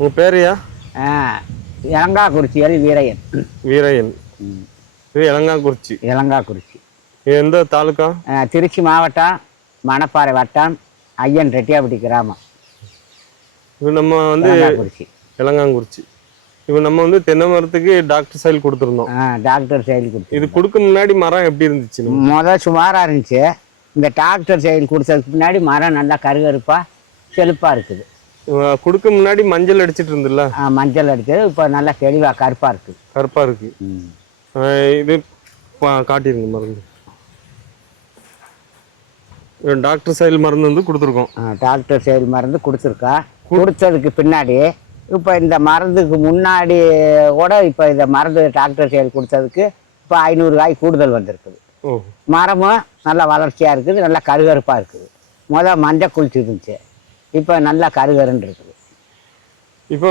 உங்கள் பேரையா? இளங்காக்குறிச்சி வீரையன். வீரையன். இது இளங்காக்குறிச்சி. இளங்காக்குறிச்சி. இது எந்த தாலுக்கா? திருச்சி மாவட்டம், மணப்பாறை வட்டம், ஐயன் ரெட்டியாப்பட்டி கிராமம். இப்போ நம்ம வந்து இளங்காங்குறிச்சி. இப்போ நம்ம வந்து தென்னை மரத்துக்கு டாக்டர் சைல் கொடுத்துருந்தோம். டாக்டர் சைல் கொடுத்து. இது கொடுக்க முன்னாடி மரம் எப்படி இருந்துச்சு? முதல் சுமாராக இருந்துச்சு. இந்த டாக்டர் சைல் கொடுத்ததுக்கு முன்னாடி மரம் நல்லா கருகருப்பாக செழிப்பாக இருக்குது. கொடுக்க முன்னாடி மஞ்சள் அடிச்சிட்டு இருந்துல்ல? மஞ்சள் அடிச்சது இப்போ நல்லா தெளிவாக கருப்பாக இருக்குது. கருப்பாக இருக்கு. இது காட்டிருங்க மருந்து. டாக்டர் சைல் மருந்து வந்து கொடுத்துருக்கோம். டாக்டர் சைல் மருந்து கொடுத்துருக்கா. கொடுத்ததுக்கு பின்னாடி இப்போ இந்த மருந்துக்கு முன்னாடி கூட இப்போ இந்த மருந்து டாக்டர் சைல் கொடுத்ததுக்கு இப்போ 500 காய் கூடுதல் வந்திருக்குது. மரமும் நல்லா வளர்ச்சியாக இருக்குது, நல்லா கருகருப்பாக இருக்குது. முதல் மஞ்சள் குளிச்சு இருந்துச்சு, இப்போ நல்லா கருகருன்னு இருக்குது. இப்போ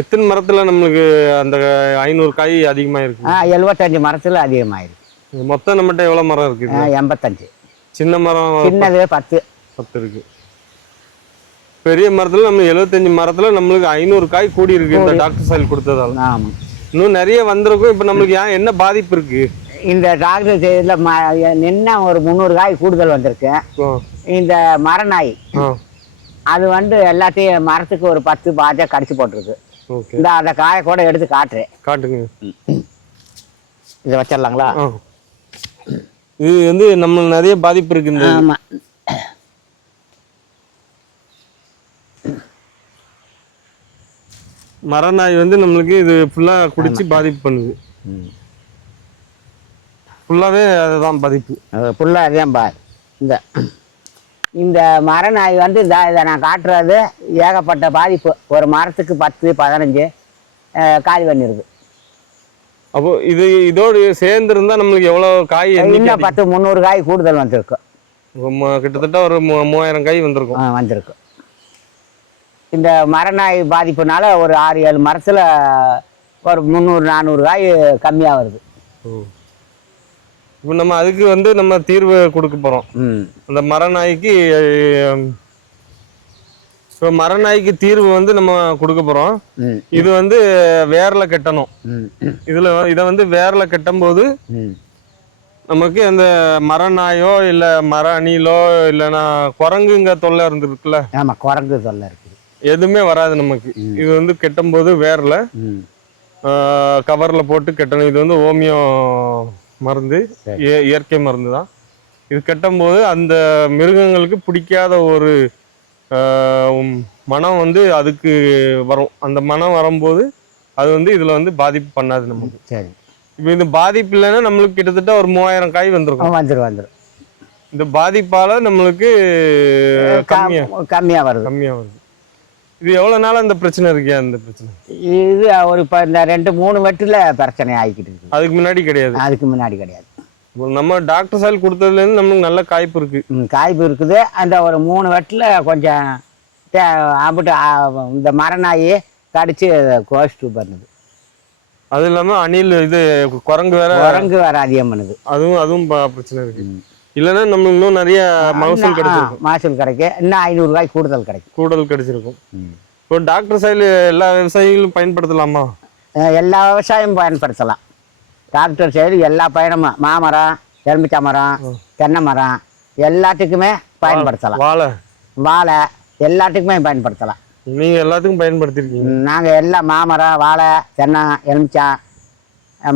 எத்தனை மரத்தில் நம்மளுக்கு அந்த 500 காய் அதிகமாக இருக்கு? 75 மரத்தில் அதிகமாகிருக்கு. மொத்தம் நம்மகிட்ட எவ்வளோ மரம் இருக்குது? 85. சின்ன மரம் சின்னது 10 இருக்கு. பெரிய மரத்தில் நம்ம 75 மரத்தில் நம்மளுக்கு 500 காய் கூடி இருக்கு இந்த டாக்டர் சைல் கொடுத்ததால. ஆமாம், இன்னும் நிறைய வந்திருக்கும். இப்போ நம்மளுக்கு என்ன பாதிப்பு இருக்கு? இந்த டாக்டர் சைடில் நின்ன ஒரு 300 காய் கூடுதல் வந்திருக்கு. இந்த மரநாய் அது வந்து எல்லாத்தையும் மரத்துக்கு ஒரு 10 பாஜா கடிச்சு போட்டிருக்கு. இந்த அந்த காயை கூட எடுத்து காட்டுறேன். காட்டுங்க. இதை வச்சிடலாங்களா? இது வந்து நம்ம நிறைய பாதிப்பு இருக்கு. ஆமாம், மரநாய் வந்து நம்மளுக்கு இது ஃபுல்லாக குடிச்சு பாதிப்பு பண்ணுது. ஃபுல்லாகவே அதுதான் பாதிப்பு. ஃபுல்லாக அதுதான் பார். இந்த மரநாய் வந்து இதை நான் காட்டுறது ஏகப்பட்ட பாதிப்பு. ஒரு மரத்துக்கு 10-15 காய் பண்ணிருக்கு. அப்போ இதோடு சேர்ந்துருந்தா நம்மளுக்கு எவ்வளோ காய்? இன்னும் 10-300 காய் கூடுதல் வந்திருக்கும். கிட்டத்தட்ட ஒரு 3000 காய் வந்திருக்கும். வந்திருக்கும். இந்த மரநாய் பாதிப்புனால ஒரு 6-7 மரத்தில் ஒரு 300-400 காய் கம்மியாக வருது. இப்போ நம்ம அதுக்கு வந்து நம்ம தீர்வு கொடுக்க போகிறோம். அந்த மரநாய்க்கு இப்போ மரநாய்க்கு தீர்வு வந்து நம்ம கொடுக்க போகிறோம். இது வந்து வேரில் கட்டணும். இதை வந்து வேரில் கட்டும்போது நமக்கு அந்த மரநாயோ இல்லை மர அணிலோ இல்லைன்னா குரங்குங்க தொல்லை இருந்துருக்குல்ல? ஆமாம், குரங்கு தொல்லை இருக்குது. எதுவுமே வராது நமக்கு. இது வந்து கெட்டும்போது வேரில் கவரில் போட்டு கட்டணும். இது வந்து ஹோமியோ மருந்து, இயற்கை மருந்து தான். இது கட்டும்போது அந்த மிருகங்களுக்கு பிடிக்காத ஒரு மனம் வந்து அதுக்கு வரும். அந்த மனம் வரும்போது அது வந்து இதில் வந்து பாதிப்பு பண்ணாது நமக்கு. சரி. இப்போ இந்த பாதிப்பு இல்லைன்னா நம்மளுக்கு கிட்டத்தட்ட ஒரு 3000 காய் வந்துருக்கும். வந்துடும். இந்த பாதிப்பால் நம்மளுக்கு கம்மியாக வருது. இது எவ்வளோ நாள் அந்த பிரச்சனை இருக்கியா? அந்த பிரச்சனை இது ஒரு இப்போ இந்த 2-3 வெட்டில் பிரச்சனை ஆகிக்கிட்டு இருக்கு. அதுக்கு முன்னாடி கிடையாது. நம்ம டாக்டர் சைல் கொடுத்ததுலேருந்து நம்மளுக்கு நல்ல காய்ப்பு இருக்கு. காய்ப்பு இருக்குது. அந்த ஒரு 3 வெட்டில் கொஞ்சம் ஆம்பிட்டு இந்த மரநாய் கடிச்சு கோஸ்ட் பண்ணுது. அது இல்லாமல் அணில் இது குரங்கு வேற அதிகம் பண்ணுது. அதுவும் பிரச்சனை இருக்கு. இல்லைன்னா நம்மளுக்கு இன்னும் நிறைய மகசூல் கிடைக்கும். இன்னும் 500 காய் கூடுதல் கிடைச்சிருக்கும். இப்போ டாக்டர் சைல் எல்லா விவசாயிகளும் பயன்படுத்தலாமா? எல்லா விவசாயம் பயன்படுத்தலாம். டாக்டர் சைடு எல்லா பயணமும் மாமரம், எலுமிச்சை மரம், தென்னை மரம் எல்லாத்துக்குமே பயன்படுத்தலாம். வாழை எல்லாத்துக்குமே பயன்படுத்தலாம். நீங்கள் எல்லாத்துக்கும் பயன்படுத்திருக்கீங்க? நாங்கள் எல்லாம் மாமரம், வாழை, தென்னை, எலுமிச்சை,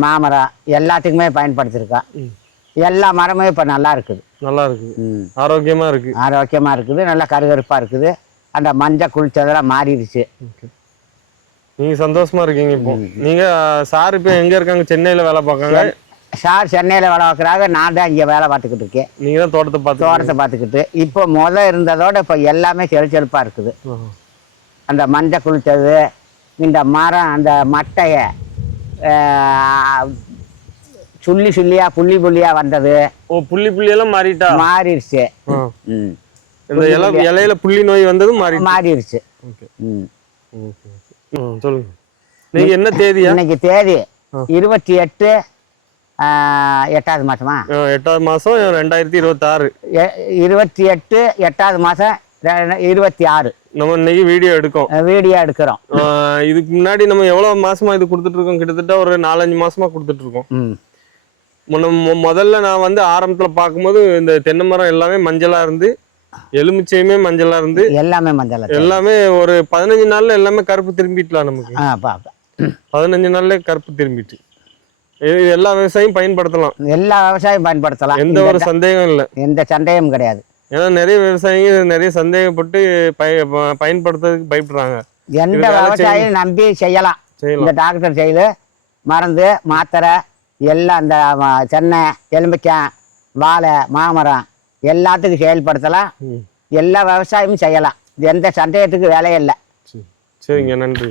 மாமரம் எல்லாத்துக்குமே பயன்படுத்தியிருக்கோம். எல்லா மரமும் இப்போ நல்லா இருக்குது. ஆரோக்கியமாக இருக்குது. நல்லா கருகருப்பாக இருக்குது. அந்த மஞ்சள் குளிச்சதெல்லாம் மாறிடுச்சு. நீங்கள் சந்தோஷமா இருக்கீங்க. இப்போ நீங்கள் சார் இப்போ எங்கே இருக்காங்க? சென்னையில் வேலை பார்க்காங்க. சார் சென்னையில் வேலை பார்க்குறாங்க. நான் தான் இங்கே வேலை பார்த்துக்கிட்டு இருக்கேன். நீங்கள் தான் தோட்டத்தை பார்த்துக்கிட்டு இப்போ இருந்ததோட இப்போ எல்லாமே செழிப்பாக இருக்குது. அந்த மஞ்சள் குளிச்சது, இந்த மரம், அந்த மட்டையை சுள்ளியாக புள்ளியாக வந்தது. புள்ளியெல்லாம் மாறிடுச்சு. இந்த இலையில புள்ளி நோய் வந்தது மாறிடுச்சு. சொல்லுங்க. நீங்க என்ன தேதி? இன்னைக்கு தேதி 28 8வது மாசமா? 8வது மாசம் 2026. 28 8வது மாசம் 26 நம்ம இன்னைக்கு வீடியோ எடுக்கோம். வீடியோ எடுக்கிறோம். இதுக்கு முன்னாடி நம்ம எவ்வளவு மாசமா இது கொடுத்துட்டு இருக்கோம்? கிட்டத்தட்ட ஒரு 4-5 மாசமா கொடுத்துட்டு இருக்கோம். முதல்ல நான் வந்து ஆரம்பத்துல பார்க்கும்போது இந்த தென்னை மரம் எல்லாமே மஞ்சளா இருந்து, எலுமிச்சையுமே மஞ்சளா இருந்து, எல்லாமே மஞ்சள், எல்லாமே ஒரு 15 நாள்ல எல்லாமே கருப்பு திரும்பிட்டலாம் நமக்கு. 15 நாள்ல கருப்பு திரும்பிட்டு எல்லா விவசாயியும் பயன்படுத்தலாம். எல்லா விவசாயம் பயன்படுத்தலாம். எந்த ஒரு சந்தேகம் இல்லை, எந்த சந்தேகமும் கிடையாது. ஏன்னா நிறைய விவசாயிங்க நிறைய சந்தேகப்பட்டு பயன்படுத்துறதுக்கு பயப்படுறாங்க. எந்த விவசாயியும் நம்பி செய்யலாம். இந்த டாக்டர் செயல் மருந்து மாத்திரை எல்லாம் அந்த தென்னை, எலுமிச்சம், வாழை, மாமரம் எல்லாத்துக்கும் செயல்படுத்தலாம். எல்லா விவசாயமும் செய்யலாம். எந்த சந்தேகத்துக்கு வேலையே இல்லை. சரிங்க, நன்றி.